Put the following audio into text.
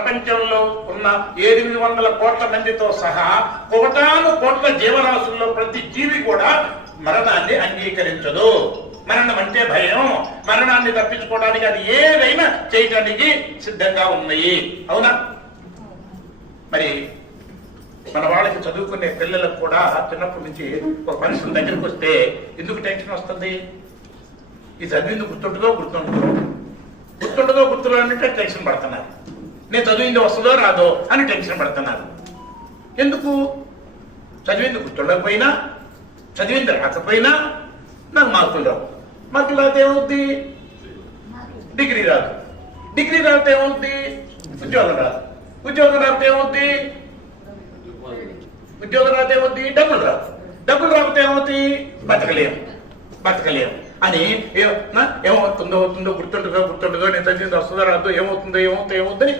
ప్రపంచంలో ఉన్న 800 కోట్ల మందితో సహా కోటాను కోట్ల జీవరాశుల్లో ప్రతి జీవి కూడా మరణాన్ని అంగీకరించదు. మరణం అంటే భయం. మరణాన్ని తప్పించుకోవడానికి అది ఏదైనా చేయడానికి సిద్ధంగా ఉన్నాయి. అవునా? మరి మన వాళ్ళకి చదువుకునే పిల్లలకు కూడా చిన్నప్పటి నుంచి ఒక మనుషుల దగ్గరికి వస్తే ఎందుకు టెన్షన్ వస్తుంది? ఈ చదివింది గుర్తుంటుందో గుర్తుండదో అంటే టెన్షన్ పడుతున్నారు. నేను చదివింది వస్తుందో రాదో అని టెన్షన్ పడుతున్నారు. ఎందుకు? చదివింది గుర్తుండకపోయినా, చదివింది రాకపోయినా నాకు మార్కులు రావు. మార్కులు రాతే ఏమవుద్ది? డిగ్రీ రాదు. డిగ్రీ రాతే ఏమవుద్ది? ఉద్యోగం రాదు. ఉద్యోగం రాతే ఏమవుద్ది? డబ్బులు రాదు. డబ్బులు రాకపోతే ఏమవుతుంది? బతకలేము అని ఏమవుతుందో గుర్తుంటుందో నేను చదివింది వస్తుందో రాదో ఏమవుతుందో ఏమవుతుందని